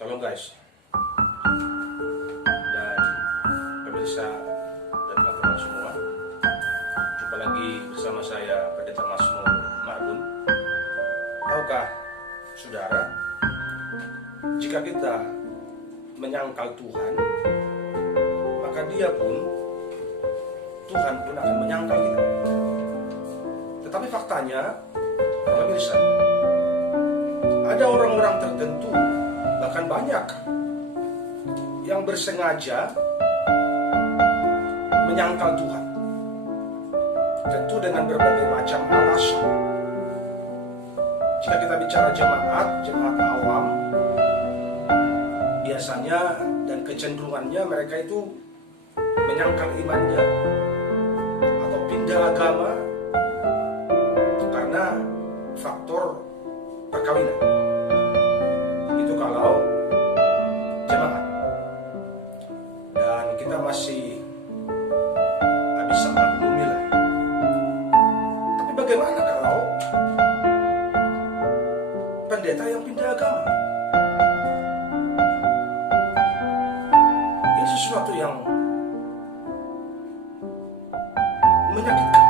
Shalom guys, dan pemirsa dan teman-teman semua. Jumpa lagi bersama saya, Pendeta Mazmur Marbun. Tahukah saudara, jika kita menyangkal Tuhan, maka Tuhan pun akan menyangkal kita. Tetapi faktanya, pemirsa, ada orang-orang tertentu, bahkan banyak, yang bersengaja menyangkal Tuhan. Tentu dengan berbagai macam alasan. Jika kita bicara jemaat awam, biasanya dan kecenderungannya mereka itu menyangkal imannya atau pindah agama karena faktor perkawinan. Itu kalau jemaat. Dan kita masih bisa maklumi lah. Tapi bagaimana kalau pendeta yang pindah agama? Ini sesuatu yang menyakitkan.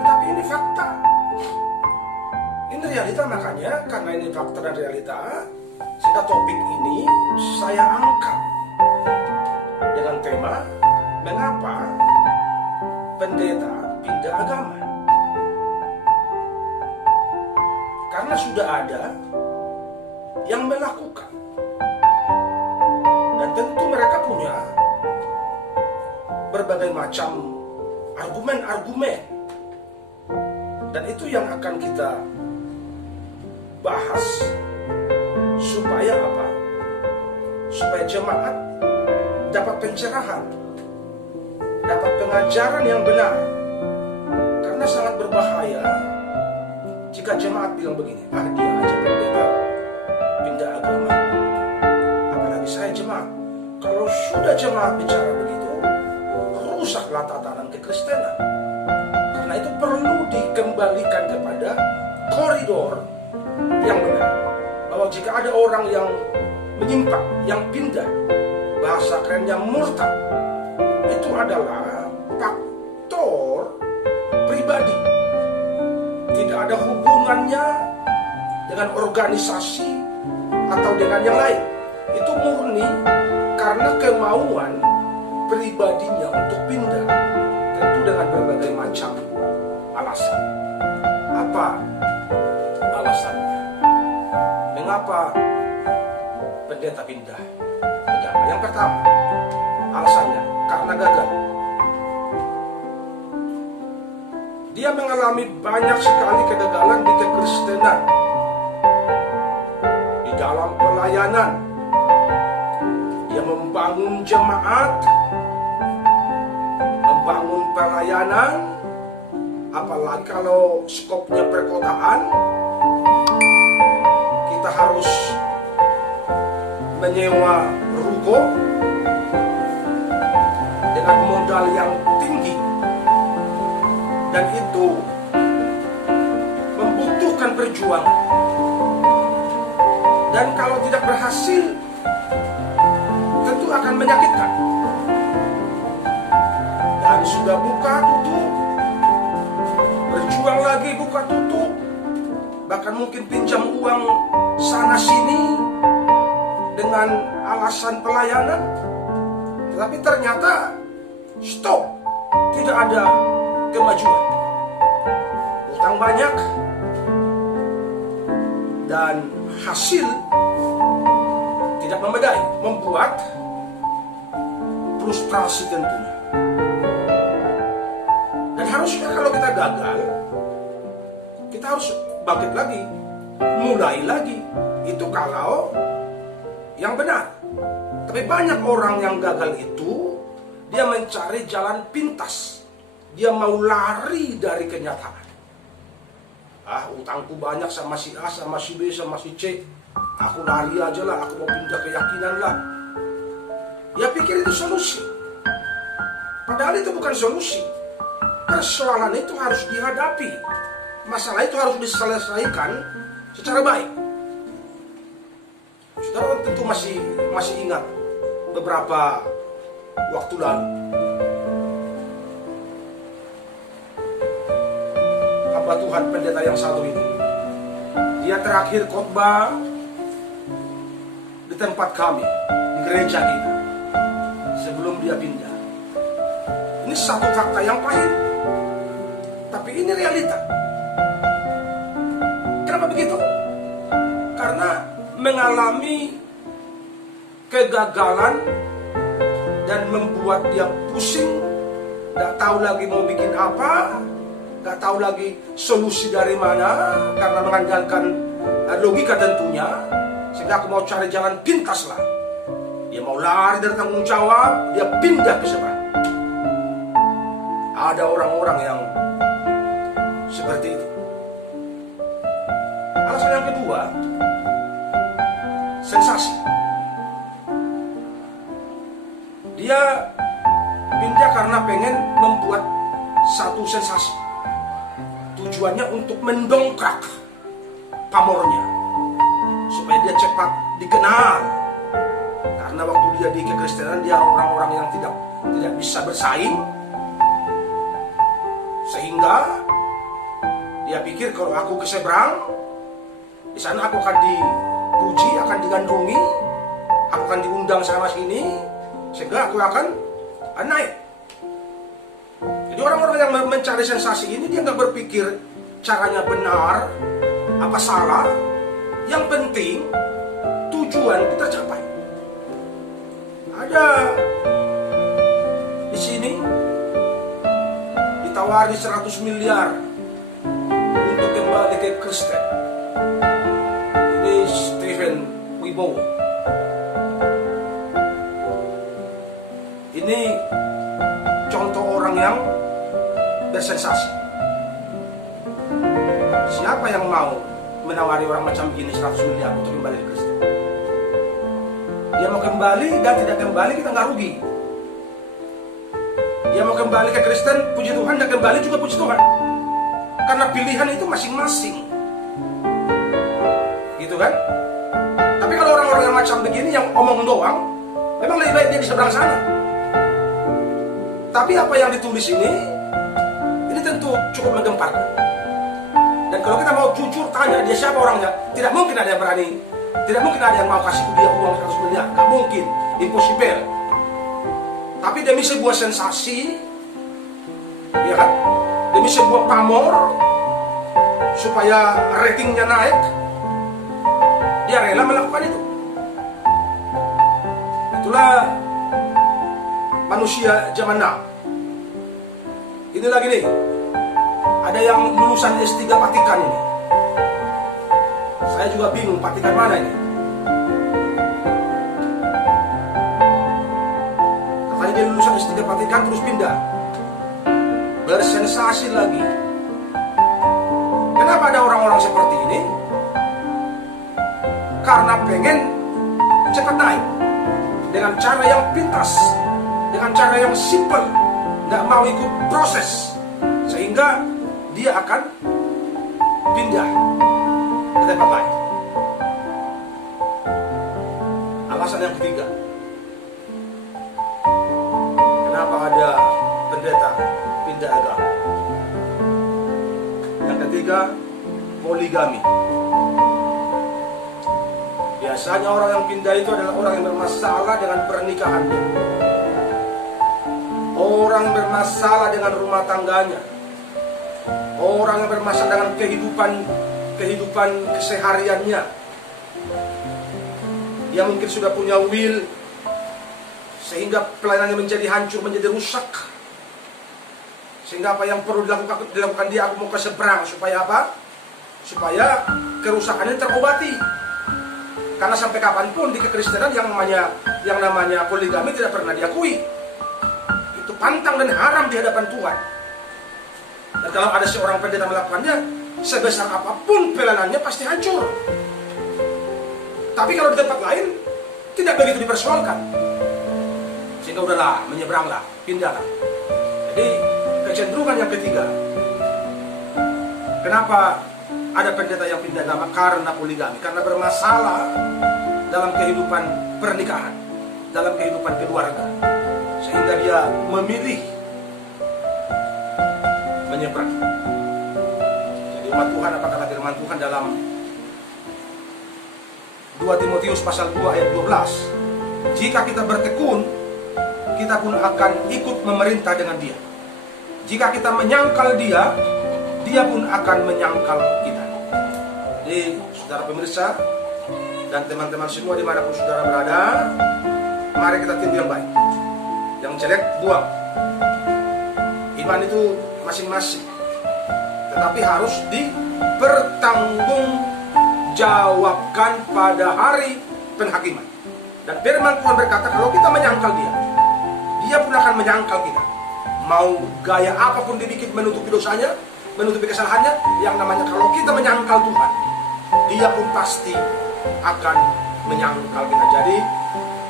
Tetapi ini fakta. Ini realita, makanya karena ini fakta dan realita, sehingga topik ini saya angkat dengan tema mengapa pendeta pindah agama. Karena sudah ada yang melakukan, dan tentu mereka punya berbagai macam argumen-argumen, dan itu yang akan kita bahas. Supaya apa? Supaya jemaat dapat pencerahan, dapat pengajaran yang benar. Karena sangat berbahaya jika jemaat bilang begini, dia aja pendeta pindah agama, apalagi saya jemaat. Kalau sudah jemaat bicara begitu, rusaklah tatanan kekristenan. Karena itu perlu dikembalikan kepada koridor yang benar. Bahwa jika ada orang yang menyimpang, yang pindah, bahasa kerennya murtad, itu adalah faktor pribadi. Tidak ada hubungannya dengan organisasi atau dengan yang lain. Itu murni karena kemauan pribadinya untuk pindah. Tentu dengan berbagai macam alasan. Apa alasannya? Mengapa pendeta pindah agama? Yang pertama, alasannya karena gagal. Dia mengalami banyak sekali kegagalan di kekristenan, di dalam pelayanan. Dia membangun jemaat, membangun pelayanan, apalagi kalau skopnya perkotaan. Kita harus menyewa ruko dengan modal yang tinggi, dan itu membutuhkan perjuangan. Dan kalau tidak berhasil, tentu akan menyakitkan. Dan sudah buka tutup, berjuang lagi buka tutup, bahkan mungkin pinjam uang sana sini dengan alasan pelayanan, tetapi ternyata stop, tidak ada kemajuan, utang banyak, dan hasil tidak memadai, membuat frustrasi tentunya. Dan harusnya kalau kita gagal, kita harus bangkit lagi, mulai lagi. Itu kalau yang benar. Tapi banyak orang yang gagal itu, dia mencari jalan pintas. Dia mau lari dari kenyataan. Utangku banyak sama si A, sama si B, sama si C. Aku lari aja lah, aku mau pindah keyakinan lah. Dia pikir itu solusi. Padahal itu bukan solusi. Persoalan itu harus dihadapi. Masalah itu harus diselesaikan secara baik. Saudara tentu masih ingat beberapa waktu lalu hamba Tuhan pendeta yang satu ini, dia terakhir khotbah di tempat kami, di gereja kita, sebelum dia pindah. Ini satu fakta yang pahit, tapi ini realita. Kenapa begitu? Karena mengalami kegagalan dan membuat dia pusing, gak tahu lagi mau bikin apa, gak tahu lagi solusi dari mana, karena mengandalkan logika tentunya. Sehingga aku mau cari jalan pintas lah. Dia mau lari dari tanggung jawab, dia pindah ke seberang. Ada orang-orang yang seperti itu. Alasan yang kedua, sensasi. Dia pindah karena pengen membuat satu sensasi. Tujuannya untuk mendongkrak pamornya, supaya dia cepat dikenal. Karena waktu dia di kekristenan, dia orang-orang yang tidak bisa bersaing. Sehingga dia pikir kalau aku ke seberang, di sana aku akan dipuji, akan digandrungi, aku akan diundang sana sini, sehingga aku akan naik. Jadi orang-orang yang mencari sensasi ini, dia nggak berpikir caranya benar, apa salah. Yang penting tujuan tercapai. Ada di sini ditawari 100 miliar untuk kembali ke Kristen. Ini Stephen Wibowo. Ini contoh orang yang bersensasi. Siapa yang mau menawari orang macam ini 100 miliar untuk kembali ke Kristen? Dia mau kembali dan tidak kembali, kita nggak rugi. Dia mau kembali ke Kristen, puji Tuhan, dan kembali juga puji Tuhan. Karena pilihan itu masing-masing. Gitu kan? Tapi kalau orang-orang yang macam begini, yang omong doang, memang lebih baik dia di seberang sana. Tapi apa yang ditulis ini tentu cukup menggemparkan. Dan kalau kita mau jujur tanya dia siapa orangnya, tidak mungkin ada yang berani, tidak mungkin ada yang mau kasih dia uang 100 miliar, gak mungkin, impossible. Tapi demi sebuah sensasi, ya kan, demi sebuah pamor, supaya ratingnya naik, dia rela melakukan itu. Itulah manusia zaman now. Ini lagi nih, ada yang lulusan S3 Vatikan ini. Saya juga bingung, Vatikan mana ini? Katanya dia lulusan S3 Vatikan terus pindah, bersensasi lagi. Kenapa ada orang-orang seperti ini? Karena pengen cepat naik dengan cara yang pintas, dengan cara yang simple, nggak mau ikut proses, sehingga dia akan pindah ke tempat lain. Alasan yang ketiga, kenapa ada pendeta pindah agama? Yang ketiga, poligami. Biasanya orang yang pindah itu adalah orang yang bermasalah dengan pernikahannya, orang yang bermasalah dengan rumah tangganya, orang yang bermasalah dengan kehidupan kesehariannya. Dia mungkin sudah punya will, sehingga pelayanannya menjadi hancur, menjadi rusak. Sehingga apa yang perlu dilakukan dia, aku mau ke seberang. Supaya apa? Supaya kerusakannya terobati. Karena sampai kapanpun di kekristenan yang namanya poligami tidak pernah diakui. Itu pantang dan haram di hadapan Tuhan. Dan kalau ada seorang pendeta melakukannya, sebesar apapun pelayanannya pasti hancur. Tapi kalau di tempat lain tidak begitu dipersoalkan, sehingga udahlah, menyeberanglah, pindahlah. Jadi kecenderungan yang ketiga, kenapa ada pendeta yang pindah agama? Karena poligami, karena bermasalah dalam kehidupan pernikahan, dalam kehidupan keluarga, sehingga dia memilih menyeberang. Jadi umat Tuhan, apa kata firman Tuhan dalam 2 Timotius pasal 2 ayat 12, jika kita bertekun, kita pun akan ikut memerintah dengan dia. Jika kita menyangkal dia, dia pun akan menyangkal kita. Jadi saudara pemirsa dan teman-teman semua dimanapun saudara berada, mari kita timbul yang baik. Yang jelek buang. Iman itu masing-masing, tetapi harus dipertanggungjawabkan pada hari penghakiman. Dan firman Tuhan berkata, kalau kita menyangkal dia, dia pun akan menyangkal kita. Mau gaya apapun dibikin menutupi dosanya, menutupi kesalahannya, yang namanya kalau kita menyangkal Tuhan, dia pun pasti akan menyangkal kita. Jadi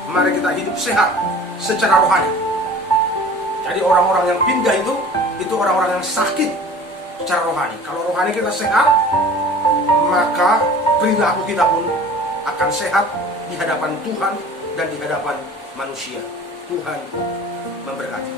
mari kita hidup sehat secara rohani. Jadi orang-orang yang pindah itu orang-orang yang sakit secara rohani. Kalau rohani kita sehat, maka perilaku kita pun akan sehat di hadapan Tuhan dan di hadapan manusia. Tuhan memberkati.